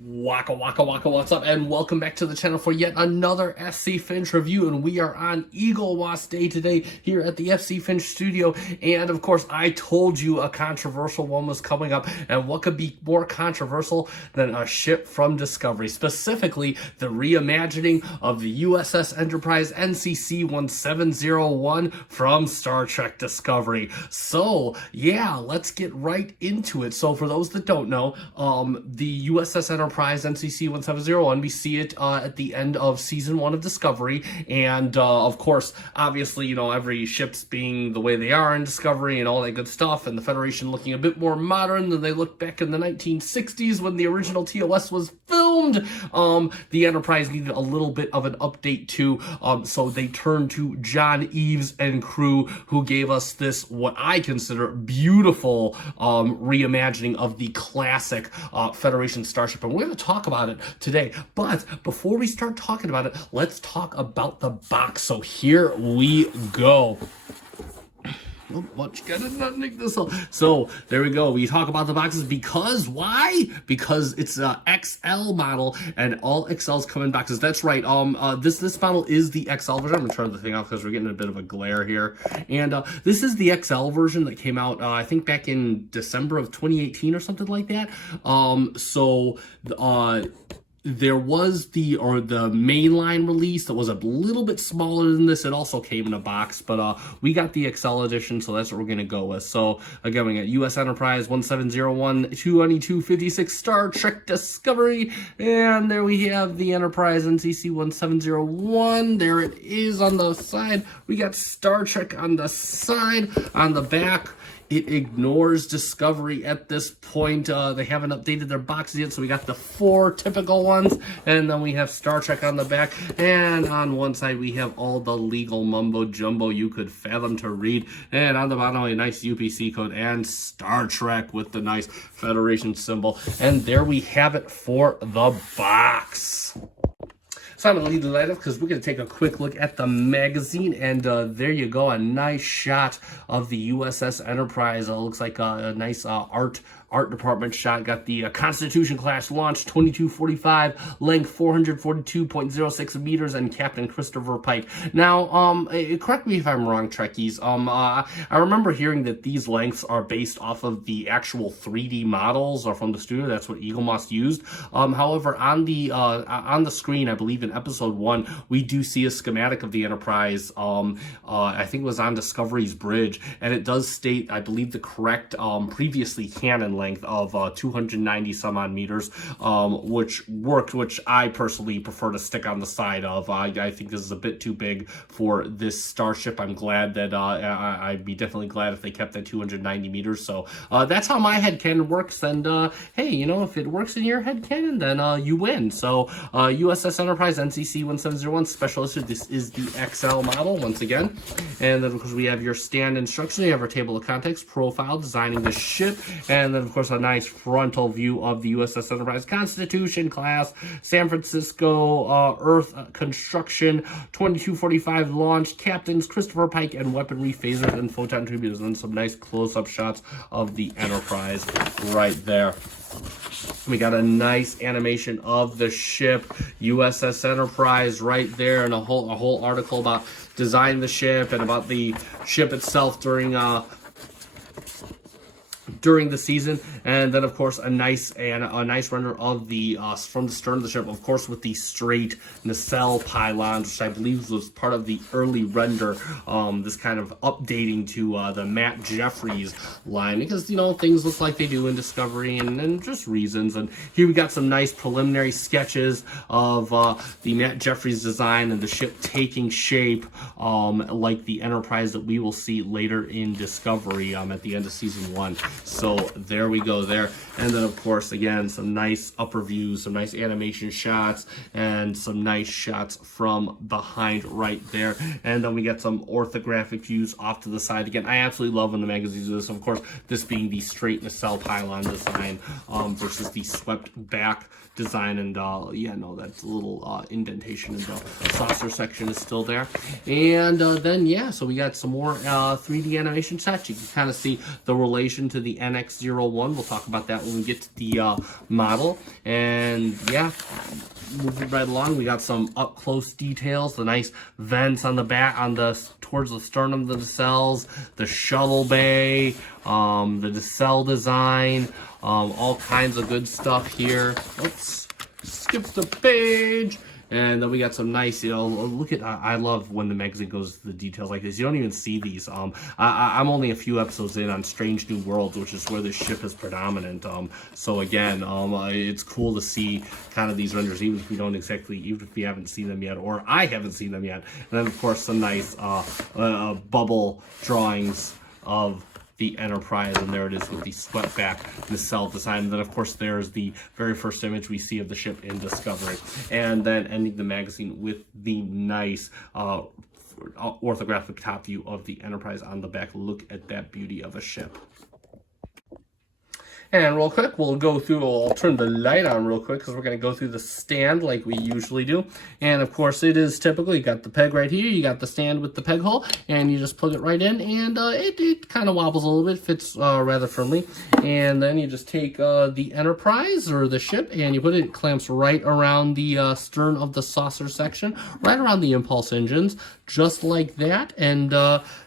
Waka waka waka, what's up, and welcome back to the channel for yet another FC Finch review. And we are on EAGLEMOSS Day today here at the FC Finch studio. And of course, I told you a controversial one was coming up, and what could be more controversial than a ship from Discovery, specifically the reimagining of the U.S.S. Enterprise NCC-1701 from Star Trek Discovery. So yeah, let's get right into it. So for those that don't know, the U.S.S. Enterprise NCC-1701, we see it at the end of season 1 of Discovery, and of course, obviously, you know, every ship's being the way they are in Discovery and all that good stuff, and the Federation looking a bit more modern than they looked back in the 1960s when the original TOS was filmed. The Enterprise needed a little bit of an update too, so they turned to John Eaves and crew, who gave us this, what I consider, beautiful reimagining of the classic Federation starship, and we're going to talk about it today. But before we start talking about it, let's talk about the box. So here we go. Oh, much gotta not make this up. So there we go. We talk about the boxes because why? Because it's a XL model, and all XLs come in boxes. That's right. This model is the XL version. I'm gonna turn the thing off because we're getting a bit of a glare here. And this is the XL version that came out, I think, back in December of 2018 or something like that. There was the mainline release that was a little bit smaller than this. It also came in a box, but we got the XL edition, so that's what we're going to go with. So again, we got U.S. Enterprise 1701, 29256 Star Trek Discovery, and there we have the Enterprise NCC 1701. There it is on the side. We got Star Trek on the side. On the back, it ignores Discovery at this point. They haven't updated their boxes yet, so we got the 4 typical ones, and then we have Star Trek on the back, and on one side we have all the legal mumbo jumbo you could fathom to read, and on the bottom a nice UPC code and Star Trek with the nice Federation symbol, and there we have it for the box. So I'm going to leave the light up because we're going to take a quick look at the magazine, and there you go, a nice shot of the U.S.S. Enterprise. It looks like a nice art department shot. Got the Constitution class launch, 2245, length 442.06 meters, and Captain Christopher Pike. Now, correct me if I'm wrong, Trekkies. I remember hearing that these lengths are based off of the actual 3D models or from the studio. That's what EAGLEMOSS used. However, on the screen, I believe in episode 1, we do see a schematic of the Enterprise. I think it was on Discovery's bridge, and it does state, I believe, the correct previously canon length of 290 some odd meters, which I personally prefer to stick on the side of. I think this is a bit too big for this starship. I'm glad that I'd be definitely glad if they kept that 290 meters. So that's how my headcanon works, and hey, you know, if it works in your headcanon, then you win. So USS Enterprise NCC-1701 special issue. This is the XL model once again, and then of course we have your stand instructions. You have our table of contents, profile, designing the ship, and then of course a nice frontal view of the USS Enterprise Constitution class, San Francisco Earth construction, 2245 launch, captains Christopher Pike, and weaponry, phasers, and photon tributes, and some nice close-up shots of the Enterprise right there. We got a nice animation of the ship, USS Enterprise, right there, and a whole article about designing the ship and about the ship itself during the season, and then of course a nice render of the from the stern of the ship, of course with the straight nacelle pylons, which I believe was part of the early render. This kind of updating to the Matt Jeffries line, because you know things look like they do in Discovery, and just reasons. And here we got some nice preliminary sketches of the Matt Jeffries design and the ship taking shape, like the Enterprise that we will see later in Discovery at the end of season 1. So there we go there. And then of course, again, some nice upper views, some nice animation shots, and some nice shots from behind right there. And then we get some orthographic views off to the side. Again, I absolutely love when the magazines do this. Of course, this being the straight nacelle pylon design versus the swept back design. And yeah, no, that's a little indentation in the saucer section is still there. And then, yeah, so we got some more 3D animation shots. You can kind of see the relation to the NX-01. We'll talk about that when we get to the model. And yeah, moving right along, we got some up close details, the nice vents on the back, towards the sternum of the nacelles, the shuttle bay, the nacelle design, all kinds of good stuff here. Oops, skip the page. And then we got some nice, look at, I love when the magazine goes to the details like this. You don't even see these. I'm only a few episodes in on Strange New Worlds, which is where this ship is predominant. So again, it's cool to see kind of these renders, even if we haven't seen them yet, or I haven't seen them yet. And then of course some nice bubble drawings of the Enterprise, and there it is with the swept back nacelle design. And then of course there's the very first image we see of the ship in Discovery, and then ending the magazine with the nice orthographic top view of the Enterprise on the back. Look at that beauty of a ship. And real quick, I'll turn the light on real quick because we're going to go through the stand like we usually do. And of course, it is typical. You got the peg right here. You got the stand with the peg hole, and you just plug it right in, and it kind of wobbles a little bit, fits rather firmly. And then you just take the Enterprise or the ship, and you put it clamps right around the stern of the saucer section, right around the impulse engines, just like that. And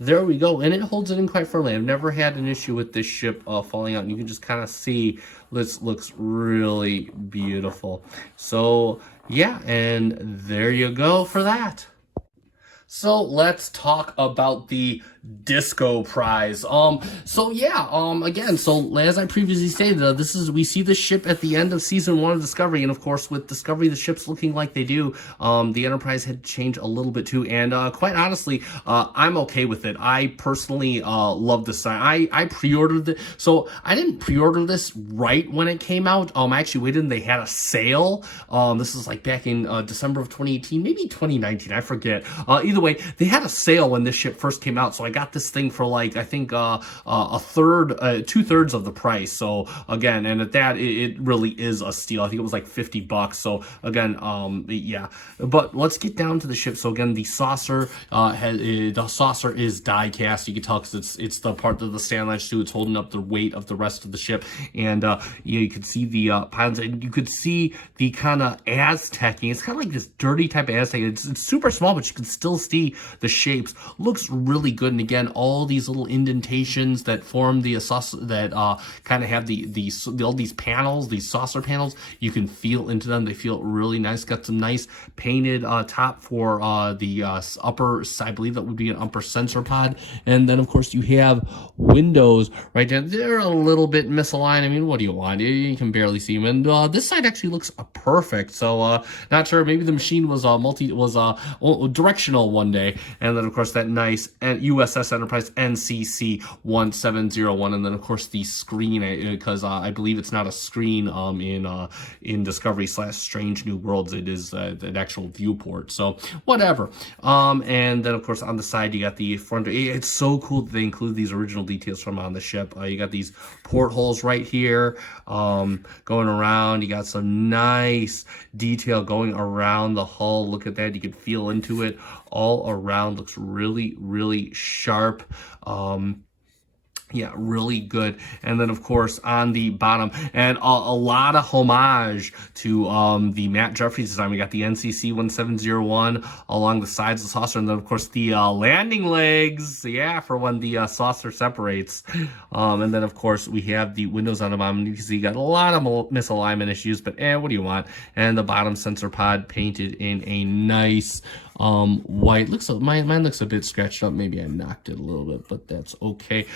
there we go, and it holds it in quite firmly. I've never had an issue with this ship falling out, and you can just kind of see this looks really beautiful. So yeah, and there you go for that. So let's talk about the Disco Prize. Again, so as I previously stated, we see the ship at the end of season 1 of Discovery, and of course with Discovery the ships looking like they do, the Enterprise had changed a little bit too, and quite honestly, I'm okay with it. I personally love this sign. I pre-ordered it, so I didn't pre-order this right when it came out. I actually waited, and they had a sale. This is like back in December of 2018, maybe 2019, I forget. Either way, they had a sale when this ship first came out, so I got this thing for like, I think 2/3 of the price. So again, and at that, it really is a steal. I think it was like $50. So again, yeah. But let's get down to the ship. So again, the saucer is die cast. You can tell because it's the part of the stand latch too. It's holding up the weight of the rest of the ship, and you can see the pylons, and you could see the kind of Aztec-ing. It's kind of like this dirty type of Aztec. It's super small, but you can still see the shapes. Looks really good. And again, all these little indentations that form the saucer, that kind of have all these panels, these saucer panels, you can feel into them. They feel really nice. Got some nice painted top for the upper, I believe that would be an upper sensor pod. And then of course you have windows right there. They're a little bit misaligned. I mean, what do you want? You can barely see them. And this side actually looks perfect. So not sure, maybe the machine was directional one day. And then of course that nice U.S.S. Enterprise NCC-1701, and then of course the screen, because I believe it's not a screen in Discovery / Strange New Worlds. It is an actual viewport. So whatever. And then of course on the side you got the front. It's so cool that they include these original details from on the ship. You got these portholes right here going around. You got some nice detail going around the hull. Look at that. You can feel into it all around. Looks really, really sharp. Yeah, really good. And then of course on the bottom, and a lot of homage to the Matt Jeffries design. We got the NCC-1701 along the sides of the saucer, and then of course the landing legs, yeah, for when the saucer separates. And then of course we have the windows on the bottom. You can see you got a lot of misalignment issues, but what do you want? And the bottom sensor pod painted in a nice white. Mine looks a bit scratched up. Maybe I knocked it a little bit, but that's okay.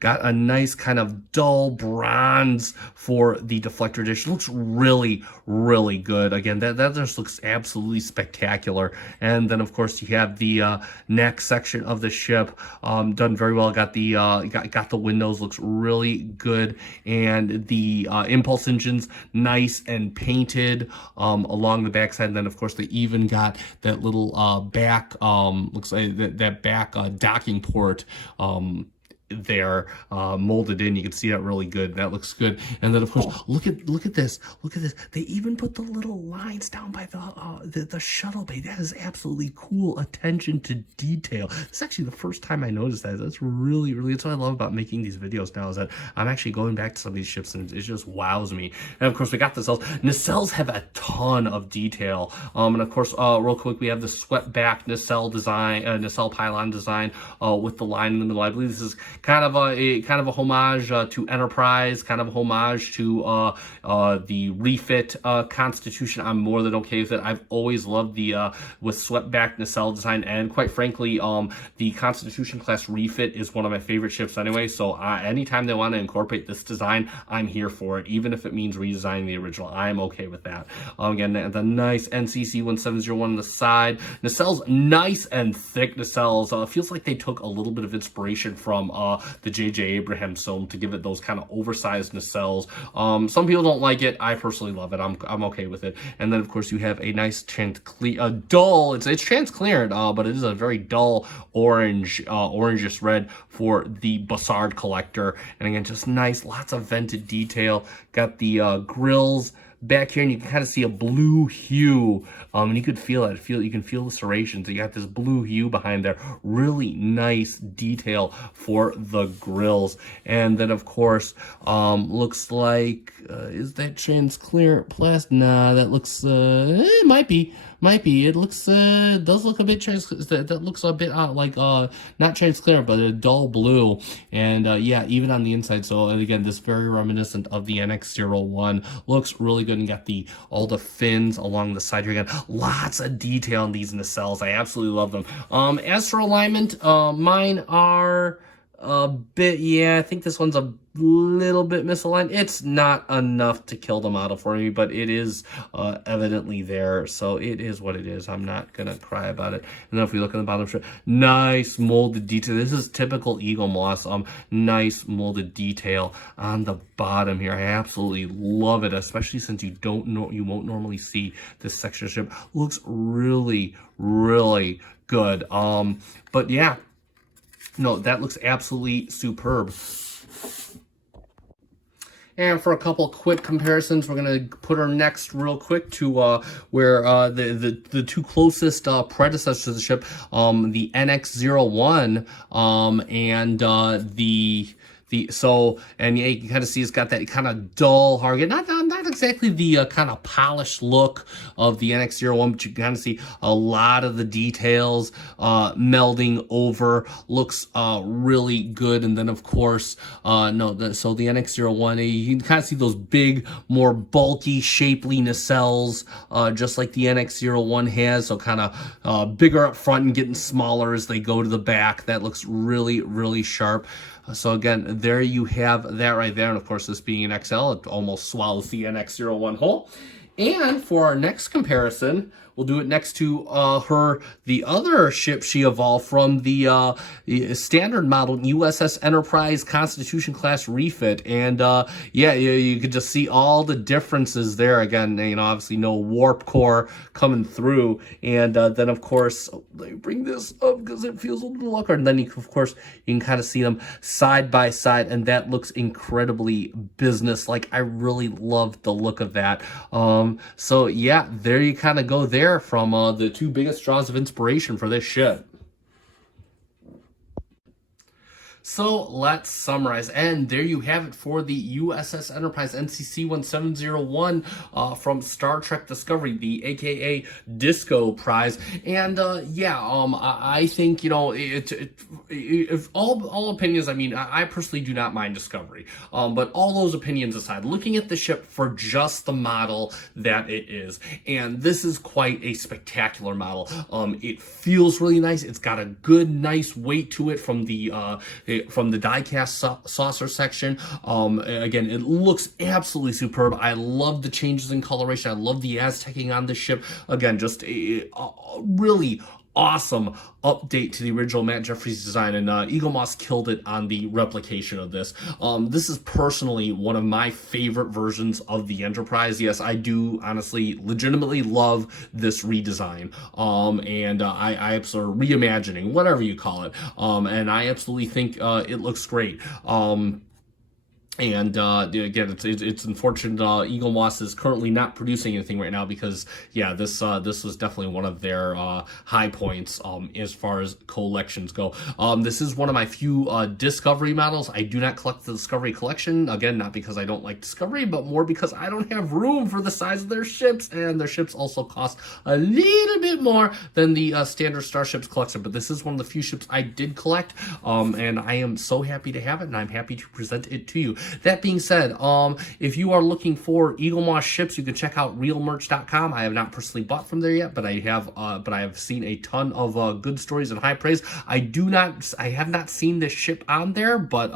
Got a nice kind of dull bronze for the deflector dish. Looks really, really good. Again, that just looks absolutely spectacular. And then of course you have the neck section of the ship done very well. Got the windows, looks really good, and the impulse engines nice and painted along the backside. And then of course they even got that little back looks like that back docking port there molded in. You can see that really good. That looks good. And then of course, look at this. Look at this. They even put the little lines down by the shuttle bay. That is absolutely cool attention to detail. It's actually the first time I noticed that. That's really that's what I love about making these videos now, is that I'm actually going back to some of these ships and it just wows me. And of course, we got the nacelles. Nacelles have a ton of detail. And of course, real quick, we have the swept back nacelle design, nacelle pylon design with the line in the middle. I believe this is kind of a homage to Enterprise, kind of a homage to the refit Constitution. I'm more than okay with it. I've always loved the with swept back nacelle design, and quite frankly, the Constitution class refit is one of my favorite ships anyway. So anytime they want to incorporate this design, I'm here for it, even if it means redesigning the original. I'm okay with that. Again, the nice NCC-1701 on the side. Nacelles, nice and thick nacelles. Feels like they took a little bit of inspiration from the J.J. Abrams film to give it those kind of oversized nacelles. Some people don't like it. I personally love it. I'm okay with it. And then of course you have a nice dull. It's transparent, but it is a very dull orange, orangish red for the Bassard collector. And again, just nice, lots of vented detail. Got the grills back here, and you can kind of see a blue hue, and you could feel it. You can feel the serrations. So you got this blue hue behind there. Really nice detail for the grills. And then of course, looks like is that transparent plastic? Nah, that looks it might be. It looks does look a bit that looks a bit like not transparent, but a dull blue. And yeah, even on the inside. So, and again, this very reminiscent of the NX-01. Looks really good. And got all the fins along the side here. Again, lots of detail in these nacelles. I absolutely love them. As for alignment, mine are a bit, yeah, I think this one's a little bit misaligned. It's not enough to kill the model for me, but it is evidently there, so it is what it is. I'm not gonna cry about it. And then if we look at the bottom, nice molded detail. This is typical EAGLEMOSS. Nice molded detail on the bottom here. I absolutely love it, especially since you won't normally see this section of ship. Looks really good. But yeah, no, that looks absolutely superb. And for a couple quick comparisons, we're going to put our next real quick to where the two closest predecessors to the ship, the NX-01 and and yeah, you can kind of see it's got that kind of dull, hard, not exactly the kind of polished look of the NX-01, but you can kind of see a lot of the details melding over. Looks really good. And then of course, so the NX-01, you can kind of see those big, more bulky, shapely nacelles, just like the NX-01 has. So kind of bigger up front and getting smaller as they go to the back. That looks really sharp. So again, there you have that right there. And of course, this being an XL, it almost swallows the NX-01 whole. And for our next comparison, we'll do it next to the other ship she evolved from, the standard model U.S.S. Enterprise Constitution class refit. And yeah, you could just see all the differences there. Again, obviously no warp core coming through. And then of course, let me bring this up because it feels a little awkward. And then you can kind of see them side by side, and that looks incredibly business-like. I really love the look of that. So yeah, there you kind of go there from the two biggest draws of inspiration for this ship. So let's summarize, and there you have it for the U.S.S. Enterprise NCC-1701 from Star Trek Discovery, the AKA Disco Prize. And yeah, I think if all opinions, I personally do not mind Discovery, but all those opinions aside, looking at the ship for just the model that it is, and this is quite a spectacular model. It feels really nice. It's got a good, nice weight to it from the die-cast saucer section. Again, it looks absolutely superb. I love the changes in coloration. I love the Aztecing on the ship. Again, just really awesome update to the original Matt Jeffries design, and EAGLEMOSS killed it on the replication of this. This is personally one of my favorite versions of the Enterprise. Yes, I do honestly, legitimately love this redesign, and I absolutely reimagining, whatever you call it, and I absolutely think it looks great. And again, it's unfortunate EAGLEMOSS is currently not producing anything right now because, yeah, this was definitely one of their high points as far as collections go. This is one of my few Discovery models. I do not collect the Discovery collection, again, not because I don't like Discovery, but more because I don't have room for the size of their ships, and their ships also cost a little bit more than the standard Starships collection. But this is one of the few ships I did collect, and I am so happy to have it, and I'm happy to present it to you. That being said, if you are looking for EAGLEMOSS ships, you can check out realmerch.com. I have not personally bought from there yet, but I have seen a ton of good stories and high praise. I have not seen this ship on there, but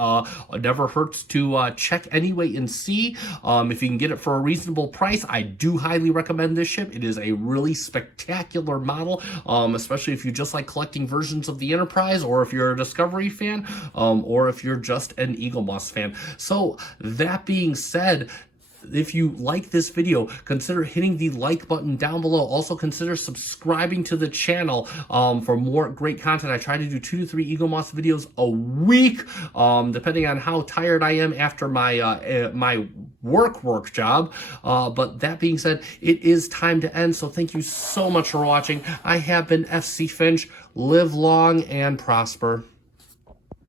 it never hurts to check anyway and see. If you can get it for a reasonable price, I do highly recommend this ship. It is a really spectacular model, especially if you just like collecting versions of the Enterprise, or if you're a Discovery fan, or if you're just an EAGLEMOSS fan. So that being said, if you like this video, consider hitting the like button down below. Also consider subscribing to the channel for more great content. I try to do 2 to 3 EAGLEMOSS videos a week, depending on how tired I am after my my work job. But that being said, it is time to end. So thank you so much for watching. I have been FC Finch. Live long and prosper.